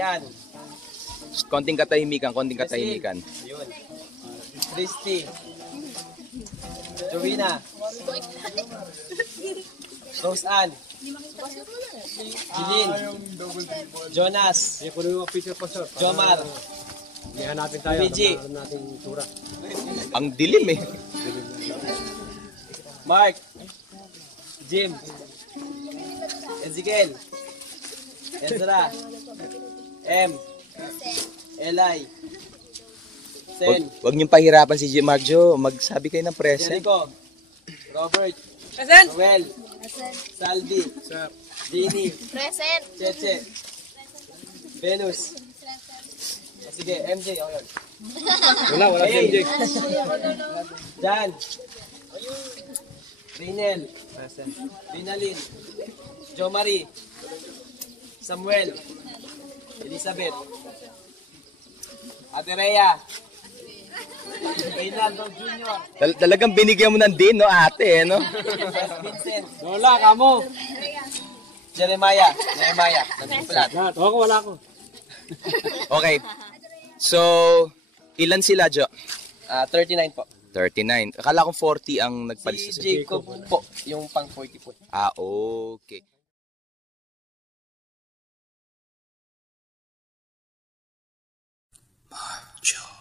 Ryan. Konting katahimikan, konting katahimikan. Yun. Christy. Joanna. Rose Ann. Jilin. Jonas. Jomar. Hanapin tayo. Luigi. Natin tura. Ang dilim eh. Mark. Jim. Ezekiel. Ezra. M. Eli. Sen. Wag niyong pahirapan si Mark Jo. Magsabi kayo ng present. Jericho. Robert. Present. Noel. Salvi. Jeannie. Present. Cheche. Venus. Sige, MJ. O yun. Wala si MJ. Jan. Rinel. Rinalyn. Jo Marie. Samuel. Elizabeth. Ate Rhea. Reynaldo Jr. Talagang binigyan mo ng din, no, ate, eh, no? Vincent. Lola, kamo. Jeremiah. Nandun pala. Lahat. Ako, wala ko. Okay. So, ilan sila, Jo? 39 po. 39. Akala ko 40 ang Si nagpalista sa... Jacob po, yung pang 40 po. Ah, okay. Mark Jo.